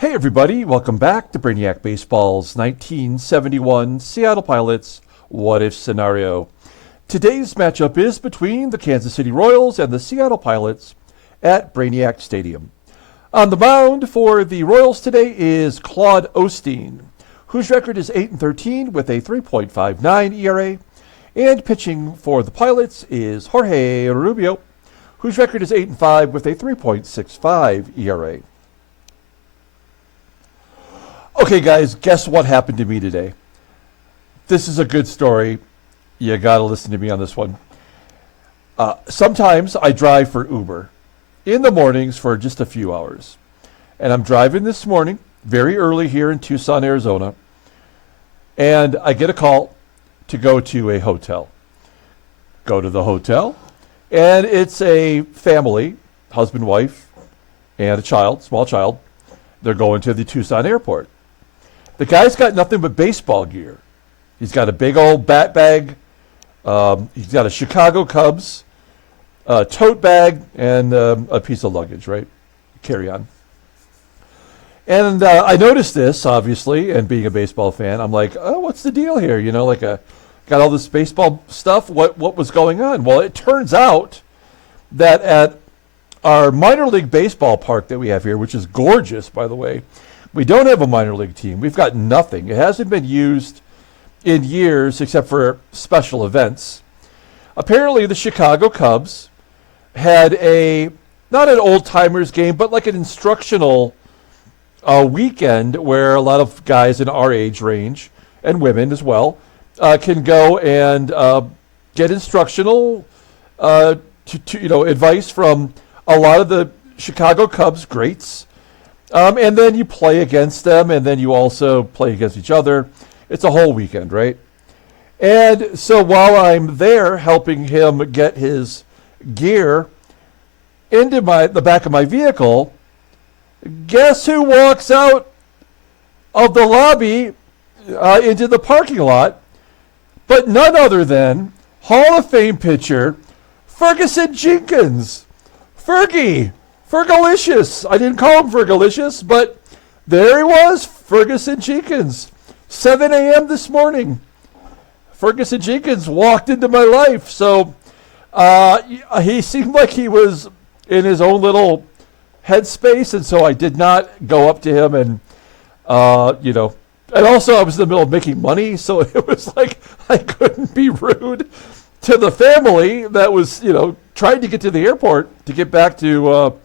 Hey everybody, welcome back to Brainiac Baseball's 1971 Seattle Pilots What If Scenario. Today's matchup is between the Kansas City Royals and the Seattle Pilots at Brainiac Stadium. On the mound for the Royals today is Claude Osteen, whose record is 8-13 with a 3.59 ERA, and pitching for the Pilots is Jorge Rubio, whose record is 8-5 with a 3.65 ERA. Okay, guys, guess what happened to me today? This is a good story. You got to listen to me on this one. Sometimes I drive for Uber in the mornings for just a few hours. And I'm driving this morning, very early here in Tucson, Arizona, and I get a call to go to a hotel. Go to the hotel, and it's a family, husband, wife, and a child, small child. They're going to the Tucson airport. The guy's got nothing but baseball gear. He's got a big old bat bag. He's got a Chicago Cubs tote bag and a piece of luggage, right? Carry on. And I noticed this, obviously, and being a baseball fan, I'm like, oh, what's the deal here? You know, got all this baseball stuff. What was going on? Well, it turns out that at our minor league baseball park that we have here, which is gorgeous, by the way, we don't have a minor league team. We've got nothing. It hasn't been used in years except for special events. Apparently, the Chicago Cubs had not an old-timers game, but like an instructional weekend where a lot of guys in our age range, and women as well, can go and get instructional advice from a lot of the Chicago Cubs greats. And then you play against them, and then you also play against each other. It's a whole weekend, right? And so while I'm there helping him get his gear into the back of my vehicle, guess who walks out of the lobby into the parking lot? But none other than Hall of Fame pitcher Ferguson Jenkins. Fergalicious. I didn't call him Fergalicious, but there he was, Ferguson Jenkins. 7 a.m. this morning. Ferguson Jenkins walked into my life. So he seemed like he was in his own little headspace, and so I did not go up to him and, and also I was in the middle of making money, so it was like I couldn't be rude to the family that was, trying to get to the airport to get back to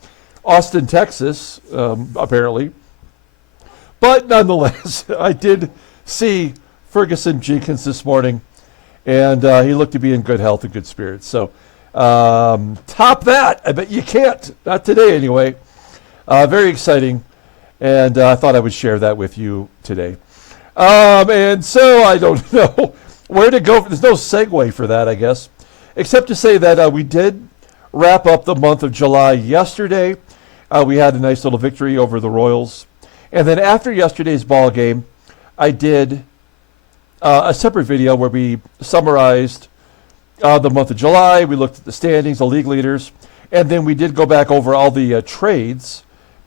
Austin, Texas, apparently. But nonetheless, I did see Ferguson Jenkins this morning, and he looked to be in good health and good spirits. So top that. I bet you can't. Not today, anyway. Very exciting, and I thought I would share that with you today. And so I don't know where to go. There's no segue for that, I guess, except to say that we did wrap up the month of July yesterday. We had a nice little victory over the Royals. And then after yesterday's ball game, I did a separate video where we summarized the month of July. We looked at the standings, the league leaders, and then we did go back over all the trades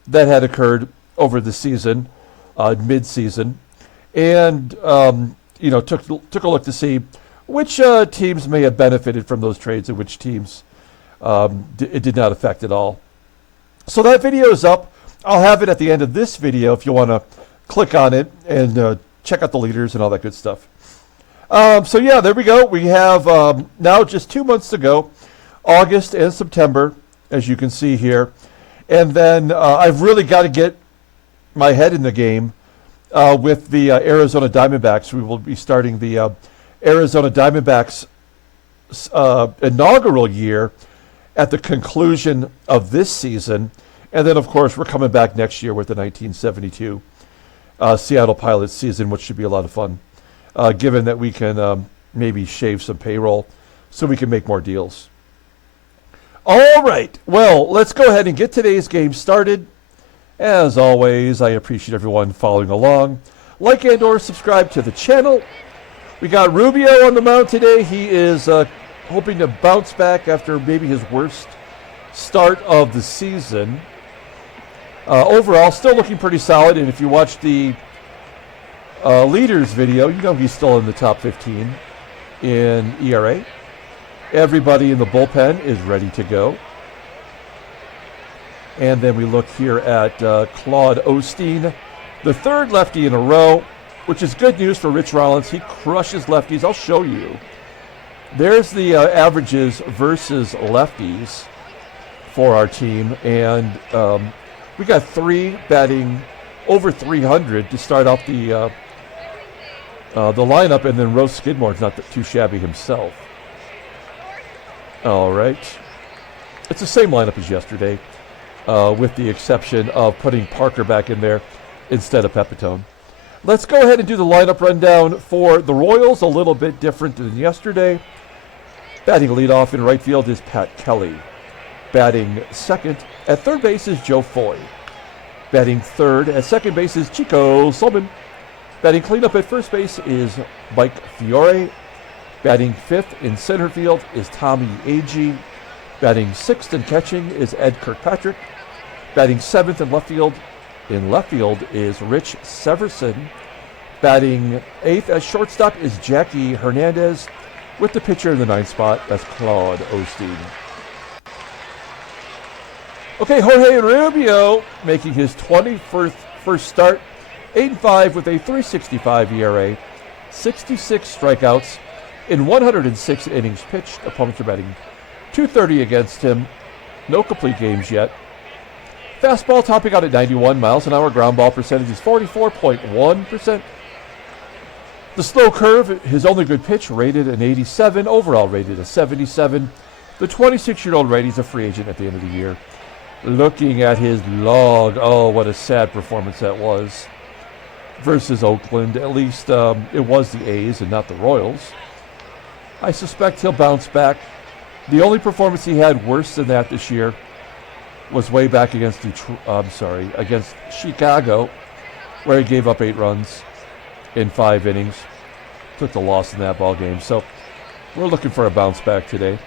that had occurred over the season, mid-season, and took a look to see which teams may have benefited from those trades and which teams it did not affect at all. So that video is up. I'll have it at the end of this video if you want to click on it and check out the leaders and all that good stuff. So yeah, there we go. We have now just 2 months to go, August and September, as you can see here. And then I've really got to get my head in the game with the Arizona Diamondbacks. We will be starting the Arizona Diamondbacks inaugural year at the conclusion of this season. And then, of course, we're coming back next year with the 1972 Seattle Pilots season, which should be a lot of fun, given that we can maybe shave some payroll so we can make more deals. All right. Well, let's go ahead and get today's game started. As always, I appreciate everyone following along. Like and or subscribe to the channel. We got Rubio on the mound today. He is hoping to bounce back after maybe his worst start of the season. Overall, still looking pretty solid. And if you watch the leaders video, you know he's still in the top 15 in ERA. Everybody in the bullpen is ready to go. And then we look here at Claude Osteen, the third lefty in a row, which is good news for Rich Rollins. He crushes lefties. I'll show you. There's the averages versus lefties for our team. And we got 3 batting over 300 to start off the lineup. And then Rose Skidmore is not too shabby himself. All right. It's the same lineup as yesterday, with the exception of putting Parker back in there instead of Pepitone. Let's go ahead and do the lineup rundown for the Royals, a little bit different than yesterday. Batting leadoff in right field is Pat Kelly. Batting second at third base is Joe Foy. Batting third at second base is Chico Sullivan. Batting cleanup at first base is Mike Fiore. Batting fifth in center field is Tommie AGEE. Batting sixth and catching is Ed Kirkpatrick. Batting seventh in left field is Rich Severson. Batting eighth at shortstop is Jackie Hernandez. With the pitcher in the ninth spot, that's Claude Osteen. Okay, Jorge Rubio making his 21st start, 8-5 with a 3.65 ERA, 66 strikeouts in 106 innings pitched. Opponents are batting .230 against him. No complete games yet. Fastball topping out at 91 miles an hour. Ground ball percentage is 44.1%. The slow curve, his only good pitch, rated an 87. Overall rated a 77. The 26-year-old righty's a free agent at the end of the year. Looking at his log, oh, what a sad performance that was versus Oakland. At least it was the A's and not the Royals. I suspect he'll bounce back. The only performance he had worse than that this year was way back against against Chicago, where he gave up 8 runs in 5 innings. Took the loss in that ball game. So we're looking for a bounce back today.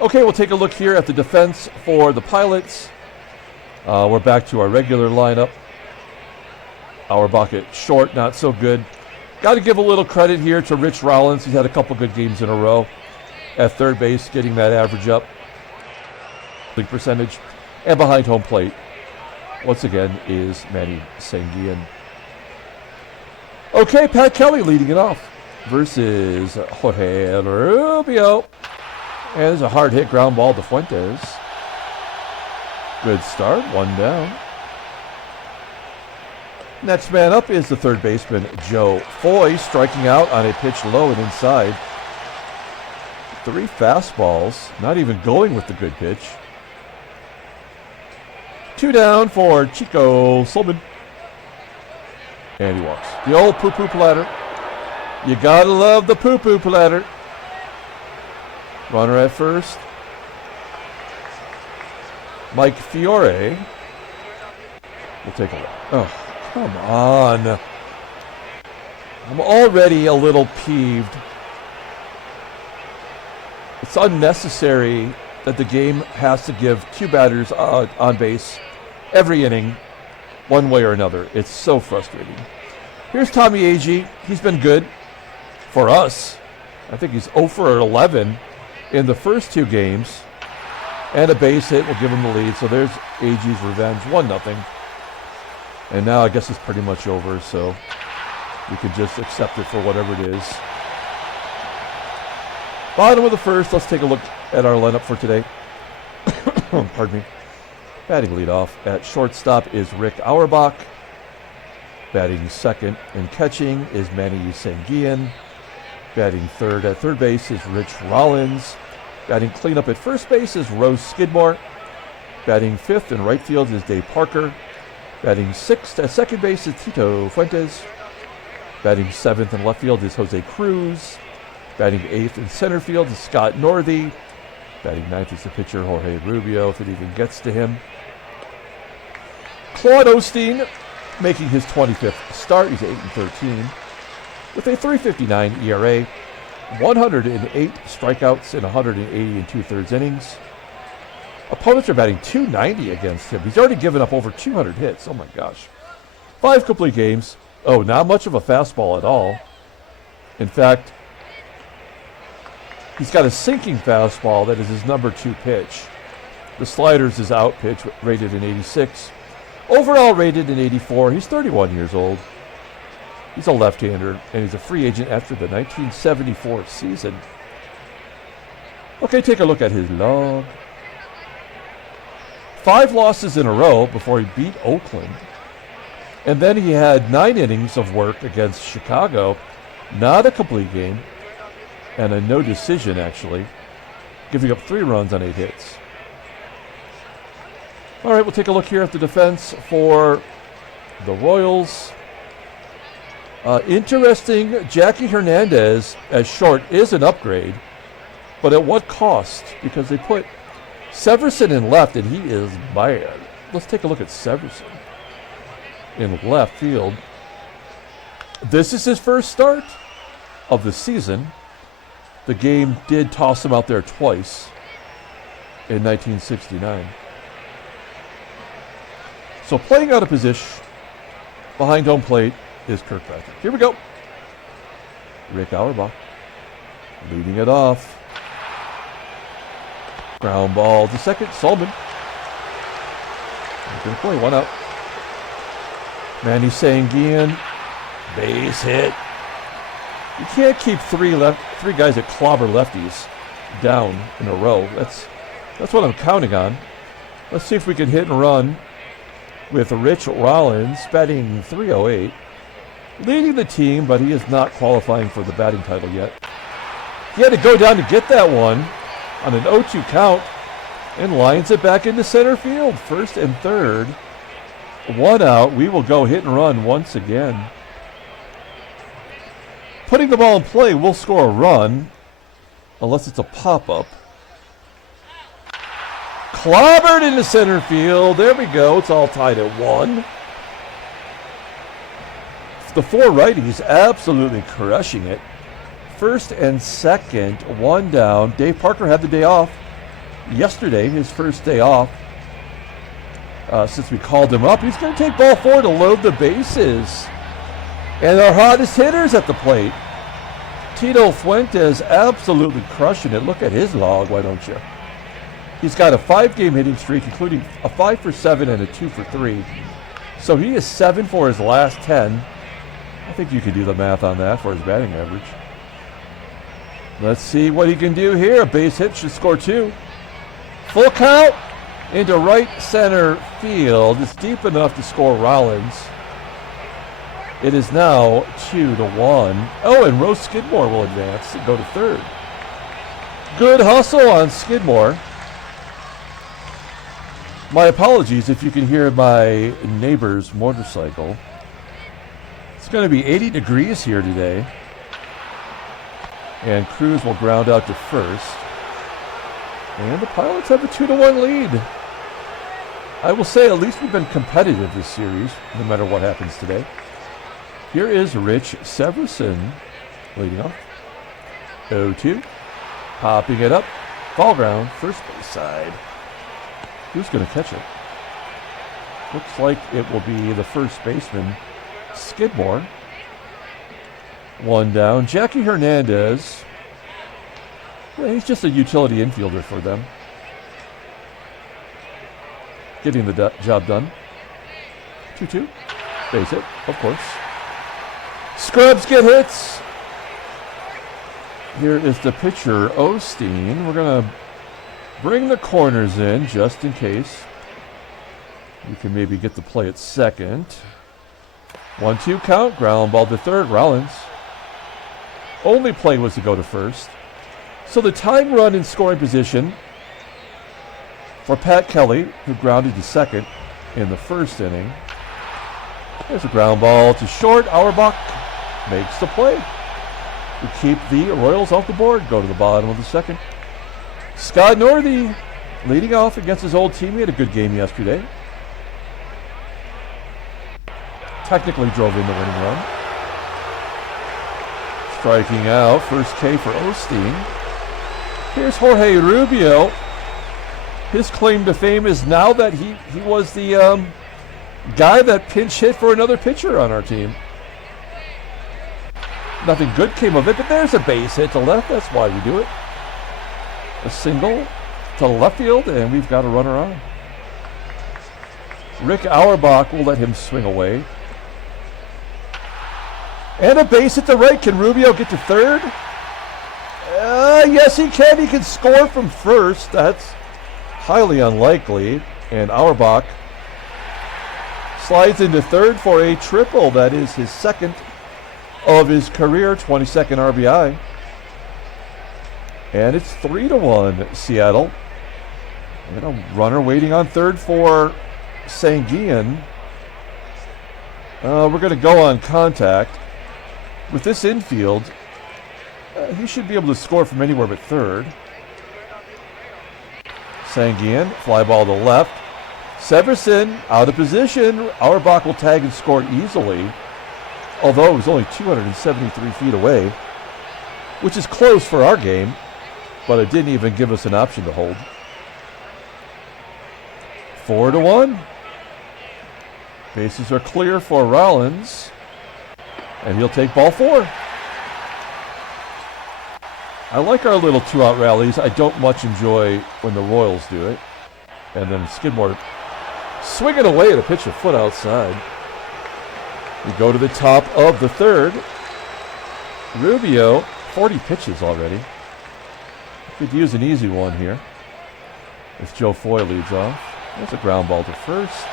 Okay, we'll take a look here at the defense for the Pilots. We're back to our regular lineup. AUERBACH at short, not so good. Got to give a little credit here to Rich Rollins. He's had a couple good games in a row at third base, getting that average up. Big percentage. And behind home plate, once again, is Manny SANGUILLEN. Okay, Pat Kelly leading it off versus Jorge Rubio. And there's a hard hit ground ball to Fuentes. Good start, 1 down. Next man up is the third baseman, Joe Foy, striking out on a pitch low and inside. 3 fastballs, not even going with the good pitch. 2 down for Chico Sullivan. And he walks. The old poo-poo platter. You gotta love the poo-poo platter. Runner at first. Mike Fiore. We'll take a look. Oh, come on. I'm already a little peeved. It's unnecessary that the game has to give 2 batters on base every inning, one way or another. It's so frustrating. Here's Tommie AGEE. He's been good for us. I think he's 0 for 11 in the first 2 games. And a base hit will give him the lead. So there's AGEE's revenge, 1-0. And now I guess it's pretty much over, so we can just accept it for whatever it is. Bottom of the first, let's take a look at our lineup for today. Pardon me. Batting leadoff at shortstop is Rick AUERBACH. Batting second and catching is Manny SANGUILLEN. Batting third at third base is Rich Rollins. Batting cleanup at first base is Rose Skidmore. Batting fifth in right field is Dave Parker. Batting sixth at second base is Tito Fuentes. Batting seventh in left field is Jose CRUZ. Batting eighth in center field is Scott Northey. Batting ninth is the pitcher Jorge Rubio, if it even gets to him. Claude Osteen making his 25th start. He's 8-13 with a 3.59 ERA, 108 strikeouts in 180 2/3 innings. Opponents are batting .290 against him. He's already given up over 200 hits. Oh my gosh. 5 complete games. Oh, not much of a fastball at all. In fact, he's got a sinking fastball that is his number 2 pitch. The slider's his out pitch, rated in 86. Overall rated in 84. He's 31 years old. He's a left-hander, and he's a free agent after the 1974 season. Okay, take a look at his log. 5 losses in a row before he beat Oakland. And then he had 9 innings of work against Chicago. Not a complete game. And a no decision, actually. Giving up 3 runs on 8 hits. All right, we'll take a look here at the defense for the Royals. Interesting, Jackie Hernandez as short is an upgrade. But at what cost? Because they put Severson in left, and he is bad. Let's take a look at Severson in left field. This is his first start of the season. The game did toss him out there twice in 1969. So playing out of position behind home plate is Kirkpatrick. Here we go. Rick Auerbach leading it off. Ground ball to second. SALMON. He's going to play 1 out. Manny SANGUILLEN. Base hit. You can't keep 3 guys that clobber lefties down in a row. That's what I'm counting on. Let's see if we can hit and run with Rich Rollins, batting .308. Leading the team, but he is not qualifying for the batting title yet. He had to go down to get that one on an 0-2 count and lines it back into center field. First and third. 1 out. We will go hit and run once again. Putting the ball in play, we'll score a run unless it's a pop-up. Clobbered into center field. There we go. It's all tied at 1. The 4 righties absolutely crushing it. First and second, 1 down. Dave Parker had the day off yesterday, his first day off. Since we called him up, he's going to take ball 4 to load the bases. And our hottest hitters at the plate. Tito Fuentes absolutely crushing it. Look at his log, why don't you? He's got a 5-game hitting streak, including a 5 for 7 and a 2 for 3. So he is 7 for his last 10. I think you could do the math on that for his batting average. Let's see what he can do here. A base hit should score 2. Full count into right center field. It's deep enough to score Rollins. It is now 2-1. Oh, and Rose Skidmore will advance and go to third. Good hustle on Skidmore. My apologies if you can hear my neighbor's motorcycle. It's going to be 80 degrees here today. And CRUZ will ground out to first. And the Pilots have a 2-1 lead. I will say at least we've been competitive this series, no matter what happens today. Here is Rich Severson leading off. 0-2. Popping it up. Ball ground. First base side. Who's going to catch it? Looks like it will be the first baseman, Skidmore. 1 down. Jackie Hernandez. Yeah, he's just a utility infielder for them. Getting the job done. 2-2. Base hit, of course. Scrubs get hits. Here is the pitcher, Osteen. We're going to bring the corners in just in case. You can maybe get the play at second. 1-2 count. Ground ball to third. Rollins. Only play was to go to first. So the tying run in scoring position for Pat Kelly, who grounded to second in the first inning. There's a ground ball to short. Auerbach makes the play. We keep the Royals off the board. Go to the bottom of the second. Scott Northey leading off against his old team. He had a good game yesterday. Technically drove in the winning run. Striking out. First K for Osteen. Here's Jorge Rubio. His claim to fame is now that he was the guy that pinch hit for another pitcher on our team. Nothing good came of it, but there's a base hit to left. That's why we do it. A single to left field, and we've got a runner on. Rick Auerbach will let him swing away. And a base hit to right. Can Rubio get to third? Yes, he can. He can score from first. That's highly unlikely. And Auerbach slides into third for a triple. That is his second of his career, 22nd RBI. And it's 3-1 Seattle. And a runner waiting on third for Sanguillen. We're going to go on contact. With this infield, he should be able to score from anywhere but third. Sanguillen, fly ball to left. Severson out of position. Auerbach will tag and score easily, although it was only 273 feet away, which is close for our game, but it didn't even give us an option to hold. 4-1. Bases are clear for Rollins, and he'll take ball 4. I like our little 2-out rallies. I don't much enjoy when the Royals do it. And then Skidmore swinging away at a pitch a foot outside. We go to the top of the third. Rubio, 40 pitches already. Could use an easy one here. As Joe Foy leads off. There's a ground ball to first.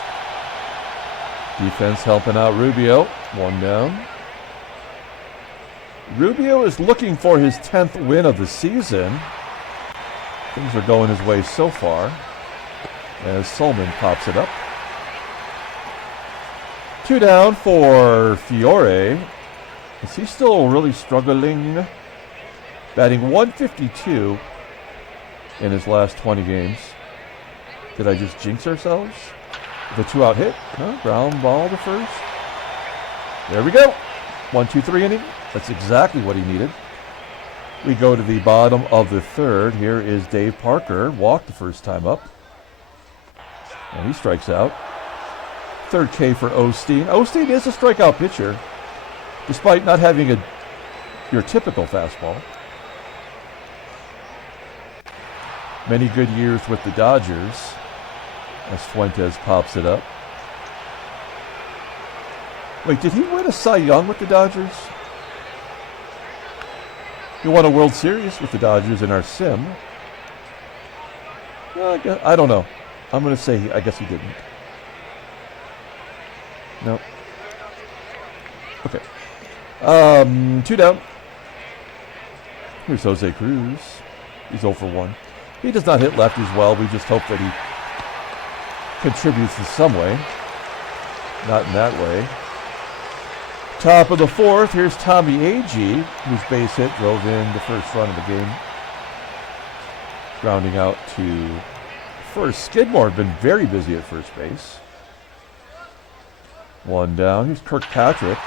Defense helping out Rubio. 1 down. Rubio is looking for his 10th win of the season. Things are going his way so far as SALMON pops it up. 2 down for FIORE. Is he still really struggling? Batting .152 in his last 20 games. Did I just jinx ourselves? The 2-out hit. No, ground ball to first. There we go. 1-2-3 inning. That's exactly what he needed. We go to the bottom of the third. Here is Dave Parker. Walked the first time up. And he strikes out. Third K for Osteen. Osteen is a strikeout pitcher, despite not having your typical fastball. Many good years with the Dodgers, as Fuentes pops it up. Wait, did he win a Cy Young with the Dodgers? He won a World Series with the Dodgers in our sim. I don't know. I'm going to say I guess he didn't. No. Okay. 2 down. Here's Jose Cruz. He's 0 for 1. He does not hit lefties well. We just hope that he contributes in some way. Not in that way. Top of the fourth, here's Tommie AGEE, whose base hit drove in the first run of the game. Grounding out to first. Skidmore had been very busy at first base. 1 down. Here's Kirkpatrick.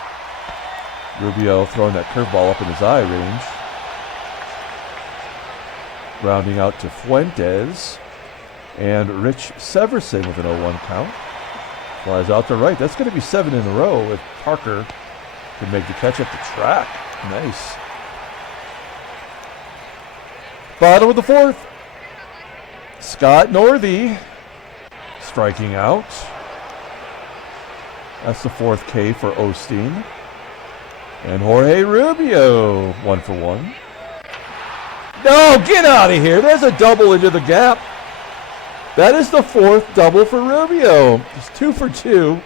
Rubio throwing that curveball up in his eye range. Grounding out to Fuentes. And Rich Severson with an 0-1 count. Flies out to right. That's going to be 7 in a row if Parker can make the catch up the track. Nice. Bottom of the fourth. Scott Northey striking out. That's the 4th K for Osteen. And Jorge Rubio, 1 for 1. No, get out of here. There's a double into the gap. That is the 4th double for Rubio. He's 2 for 2.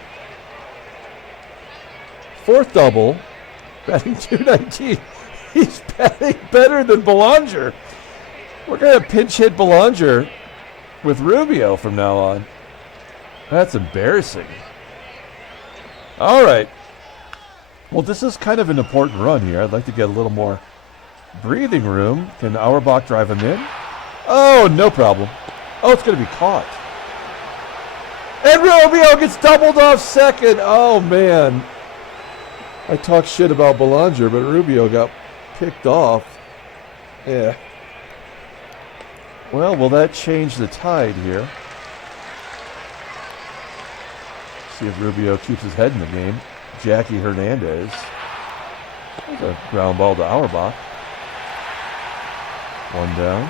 4th double. Batting .219. He's batting better than Belanger. We're going to pinch hit Belanger with Rubio from now on. That's embarrassing. All right. Well, this is kind of an important run here. I'd like to get a little more breathing room. Can Auerbach drive him in? Oh, no problem. Oh, it's going to be caught. And Rubio gets doubled off second. Oh, man. I talked shit about Belanger, but Rubio got picked off. Yeah. Well, will that change the tide here? See if Rubio keeps his head in the game. Jackie Hernandez. There's a ground ball to Auerbach. One down.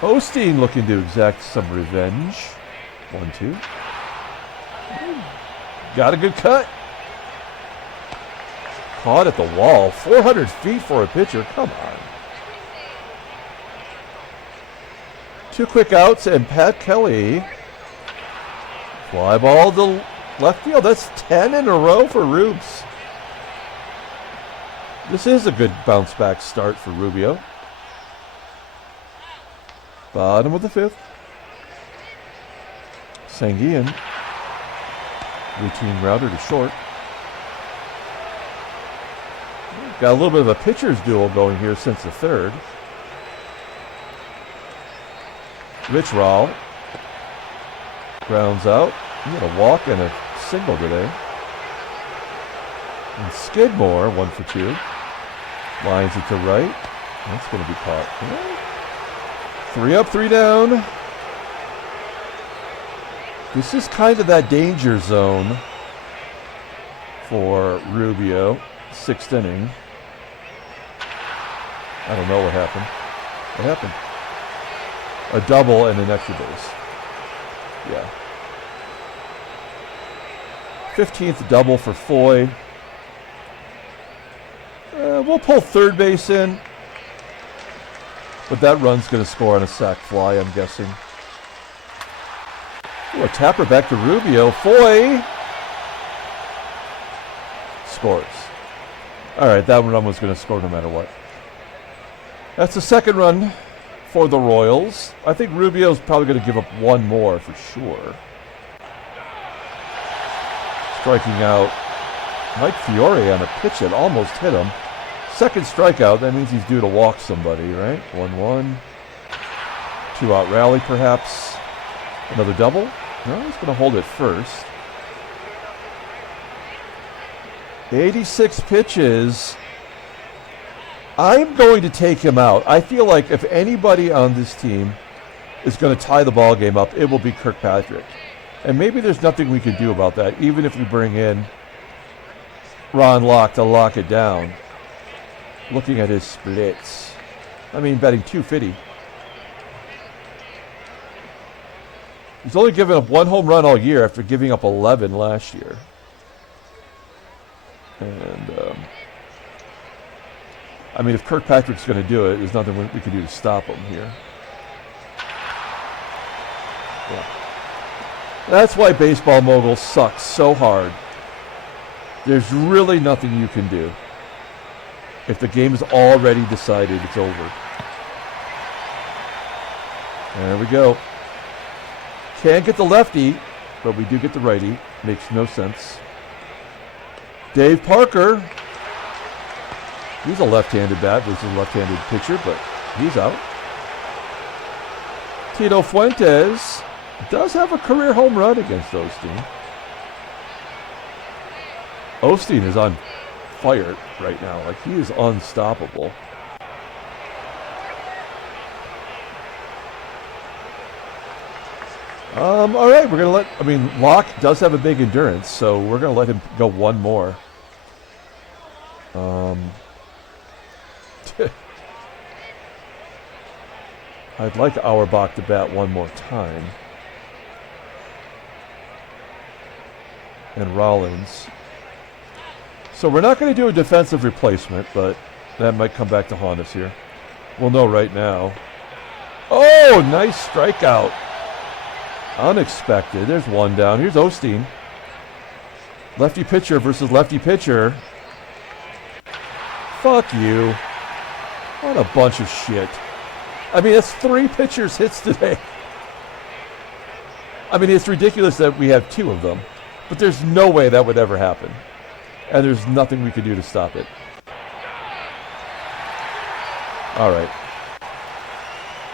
Osteen looking to exact some revenge. 1-2. Got a good cut. Caught at the wall. 400 feet for a pitcher. Come on. 2 quick outs and Pat Kelly. Fly ball to left field. That's 10 in a row for Rubes. This is a good bounce back start for Rubio. Bottom of the 5th. Sanguillen. Routine router to short. Got a little bit of a pitcher's duel going here since the 3rd. Rich Raul. Grounds out. He had a walk and a single today. And Skidmore, 1 for 2. Lines it to right. That's going to be caught. 3 up, 3 down. This is kind of that danger zone for Rubio. 6th inning. I don't know what happened. What happened? A double and an extra base. Yeah. 15th double for Foy. We'll pull third base in. But that run's going to score on a sac fly, I'm guessing. Ooh, a tapper back to Rubio. Foy scores. All right, that run was going to score no matter what. That's the 2nd run for the Royals. I think Rubio's probably going to give up 1 more for sure. Striking out Mike FIORE on a pitch that almost hit him. 2nd strikeout, that means he's due to walk somebody, right? 1-1. 2-out rally, perhaps. Another double? No, he's going to hold it first. 86 pitches. I'm going to take him out. I feel like if anybody on this team is going to tie the ball game up, it will be Kirkpatrick. And maybe there's nothing we can do about that, even if we bring in Ron Locke to lock it down. Looking at his splits. I mean, betting 250. He's only given up 1 home run all year after giving up 11 last year. And, I mean, if Kirkpatrick's going to do it, there's nothing we can do to stop him here. Yeah. That's why baseball moguls suck so hard. There's really nothing you can do. If the game is already decided, it's over. There we go. Can't get the lefty, but we do get the righty. Makes no sense. Dave Parker. He's a left-handed bat versus a left-handed pitcher, but he's out. Tito Fuentes does have a career home run against Osteen. Osteen is on fire right now. Like, he is unstoppable. All right, we're going to let, Locke does have a big endurance, so we're going to let him go 1 more. I'd like Auerbach to bat 1 more time. And Rollins. So we're not going to do a defensive replacement, but that might come back to haunt us here. We'll know right now. Oh, nice strikeout. Unexpected. There's 1 down. Here's Osteen. Lefty pitcher versus lefty pitcher. Fuck you. What a bunch of shit. I mean, that's 3 pitchers hits today. I mean, it's ridiculous that we have 2 of them, but there's no way that would ever happen. And there's nothing we could do to stop it. All right.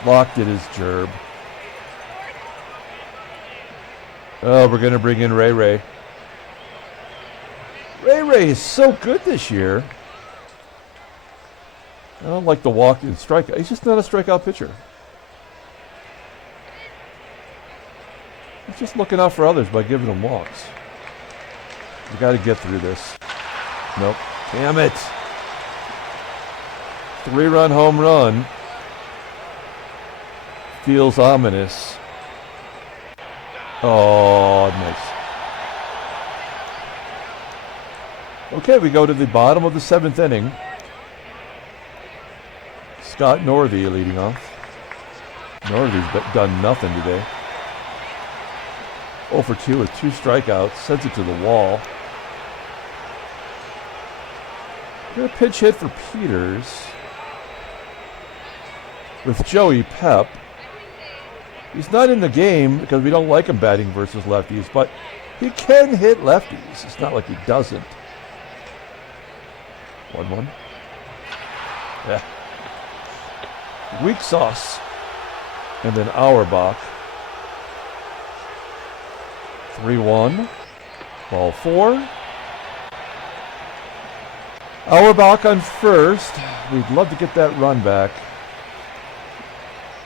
Locke did his gerb. Oh, we're going to bring in Ray Ray. Ray Ray is so good this year. I don't like the walk and strikeout. He's just not a strikeout pitcher. He's just looking out for others by giving them walks. We got to get through this. Nope. Damn it. 3-run home run. Feels ominous. Oh, nice. Okay, we go to the bottom of the 7th inning. Scott Northey leading off. Northey's done nothing today. 0 for 2 with 2 strikeouts. Sends it to the wall. Got a pitch hit for Peters with Joey Pep. He's not in the game because we don't like him batting versus lefties, but he can hit lefties. It's not like he doesn't. 1-1. Yeah. Weak sauce. And then Auerbach. 3-1. Ball 4. Auerbach on first. We'd love to get that run back.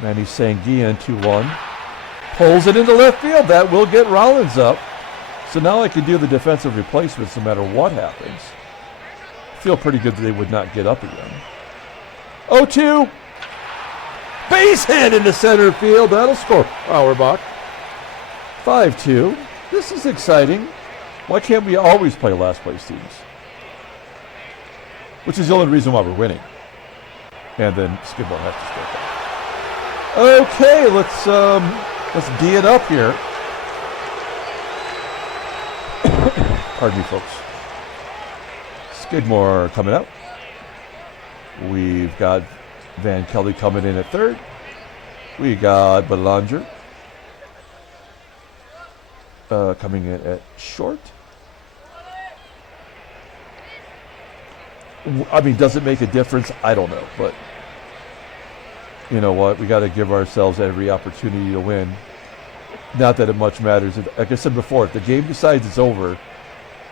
Manny SANGUILLEN 2-1. Pulls it into left field. That will get Rollins up. So now I can do the defensive replacements no matter what happens. Feel pretty good that they would not get up again. 0-2. Base hit into center field. That'll score Auerbach. 5-2. This is exciting. Why can't we always play last place teams? Which is the only reason why we're winning. And then Skidmore has to step up. Okay, let's D it up here. Pardon me, folks. Skidmore coming out. We've got Van Kelly coming in at third. We got Belanger coming in at short. I mean, does it make a difference? I don't know, but you know what? We got to give ourselves every opportunity to win. Not that it much matters. Like I said before, if the game decides it's over,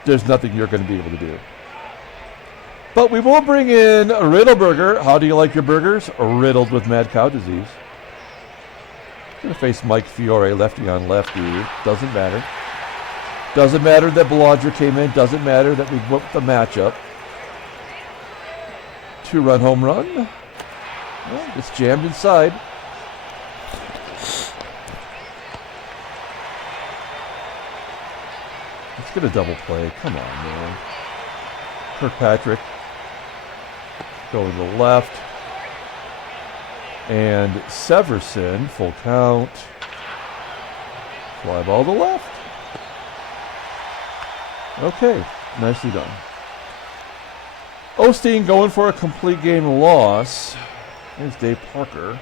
there's nothing you're going to be able to do. But we will bring in a Riddleberger. How do you like your burgers? Riddled with mad cow disease. Going to face Mike Fiore, lefty on lefty. Doesn't matter. Doesn't matter that Belanger came in. Doesn't matter that we whooped the matchup. 2-run home run. Well, it's jammed inside. Let's get a double play. Come on, man. KIRKPATRICK going to the left. And SEVERSON, full count. Fly ball to left. Okay, nicely done. Osteen going for a complete game loss. There's Dave Parker.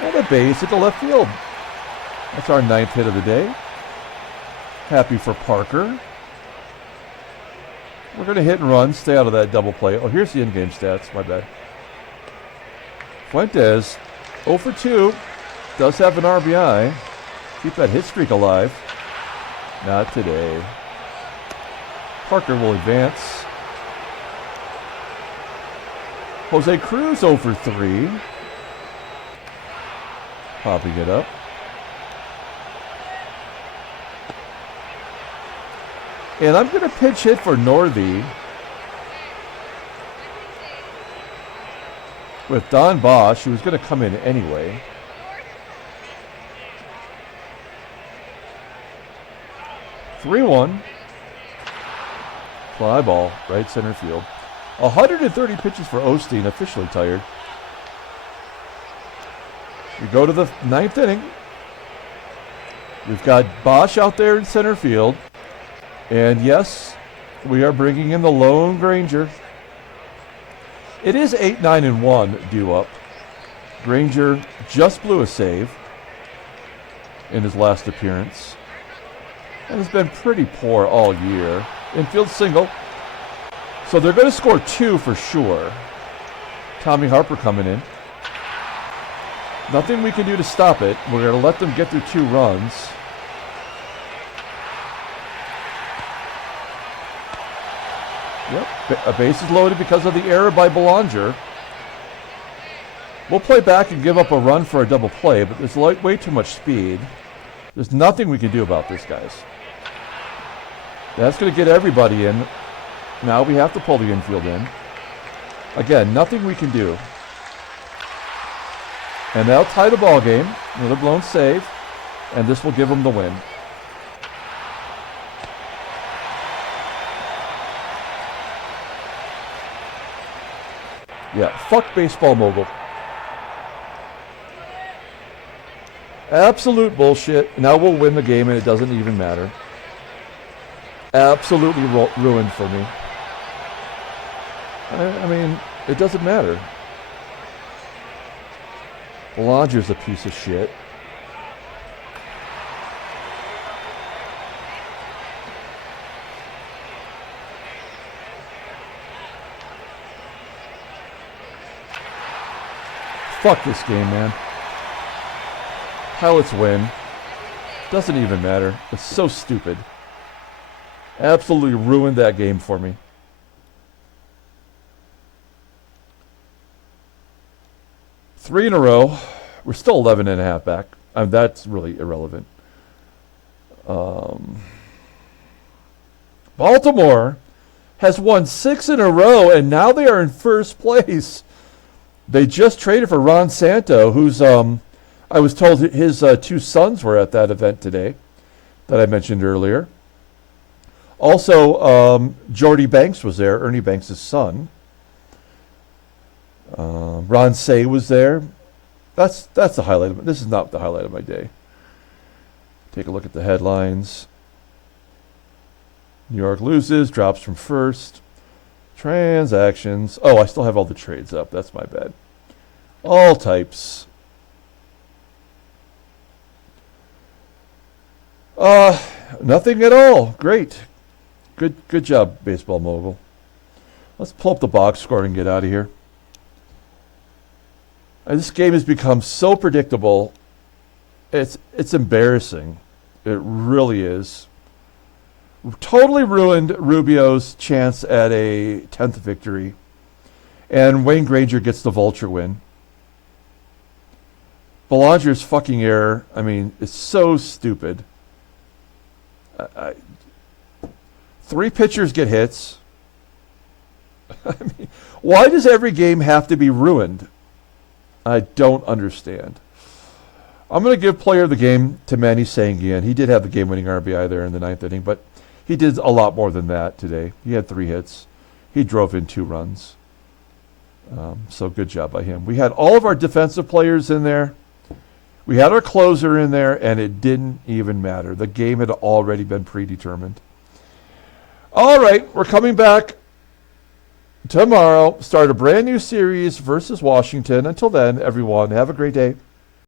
And a base at the left field. That's our 9th hit of the day. Happy for Parker. We're going to hit and run. Stay out of that double play. Oh, here's the in-game stats. My bad. Fuentes, 0 for 2. Does have an RBI. Keep that hit streak alive. Not today. Parker will advance. Jose CRUZ 0 for 3. Popping it up. And I'm going to pitch hit for Northey with Don Bosch, who was going to come in anyway. (3-1). Fly ball, right center field. 130 pitches for Osteen, officially tired. We go to the 9th inning. We've got Bosch out there in center field. And yes, we are bringing in the lone Granger. It is 8-9-1 due up. Granger just blew a save in his last appearance. And has been pretty poor all year. Infield single. So they're going to score 2 for sure. Tommie Harper coming in. Nothing we can do to stop it. We're going to let them get through 2 runs. Yep, a base is loaded because of the error by Belanger. We'll play back and give up a run for a double play, but there's way too much speed. There's nothing we can do about this, guys. That's going to get everybody in. Now we have to pull the infield in. Again, nothing we can do. And they'll tie the ball game. Another blown save. And this will give them the win. Yeah, fuck baseball mogul. Absolute bullshit. Now we'll win the game and it doesn't even matter. Absolutely ruined for me. I mean, it doesn't matter. Belanger's a piece of shit. Fuck this game, man. Pilots win. Doesn't even matter. It's so stupid. Absolutely ruined that game for me. Three in a row. We're still 11 and a half back. That's really irrelevant. Baltimore has won 6 in a row, and now they are in first place. They just traded for Ron Santo, who's, I was told his 2 sons were at that event today that I mentioned earlier. Also, Jordy Banks was there, Ernie Banks' son. Ron Say was there. That's the highlight. This is not the highlight of my day. Take a look at the headlines. New York loses, drops from first. Transactions. Oh, I still have all the trades up. That's my bad. All types. Nothing at all. Great. Good job, Baseball Mogul. Let's pull up the box score and get out of here. This game has become so predictable. It's embarrassing. It really is. Totally ruined Rubio's chance at a 10th victory. And Wayne Granger gets the vulture win. Belanger's fucking error, I mean, it's so stupid. 3 pitchers get hits. I mean, why does every game have to be ruined? I don't understand. I'm going to give player of the game to Manny SANGUILLEN. He did have the game-winning RBI there in the 9th inning, but he did a lot more than that today. He had 3 hits. He drove in 2 runs. So good job by him. We had all of our defensive players in there. We had our closer in there, and it didn't even matter. The game had already been predetermined. All right, we're coming back tomorrow. Start a brand new series versus Washington. Until then, everyone, have a great day.